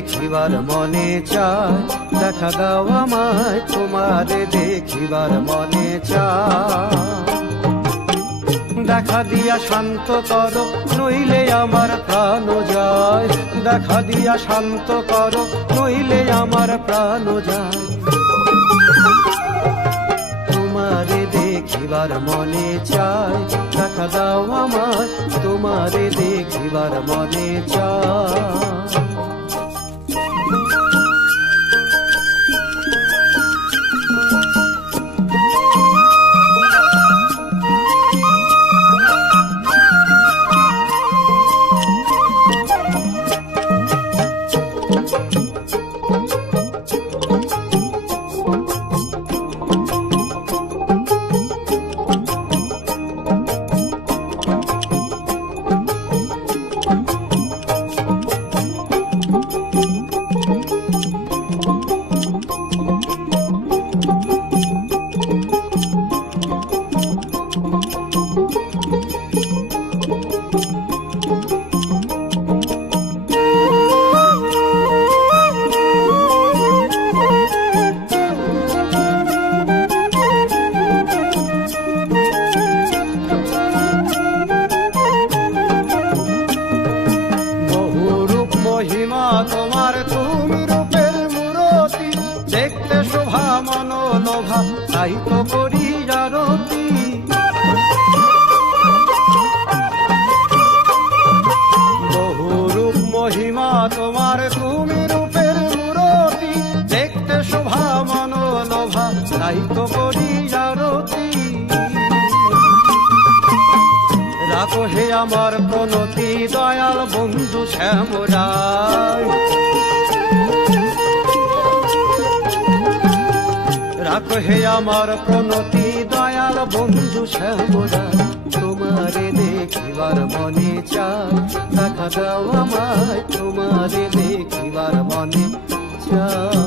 দেখিবার মনে চায়, দেখা দাও আমায় তোমারে দেখিবার মনে চায়। দেখা দিয়া শান্ত করো নইলে আমার প্রাণ যায়, দেখা দিয়া শান্ত করো নইলে আমার প্রাণ যায়। তোমারে দেখিবার মনে চায়, দেখা দাও আমায় তোমারে দেখিবার মনে চায়। তোমার তুমি রূপের মূরতি, দেখতে শোভা মনোলোভা তাই তো করি আরতি। বহু রূপ মহিমা তোমার তুমি রূপের মূরতি, দেখতে শোভা মনোলোভা তাই তো করি আরতি। রাখো হে আমার প্রণতি দয়াল বন্ধু শ্যামরায়, রাখো হে আমার প্রণতি দয়াল বন্ধু শ্যামরায়। তোমারে দেখিবার মনে চায়, দেখা দাও আমায় তোমারে দেখিবার মনে চায়।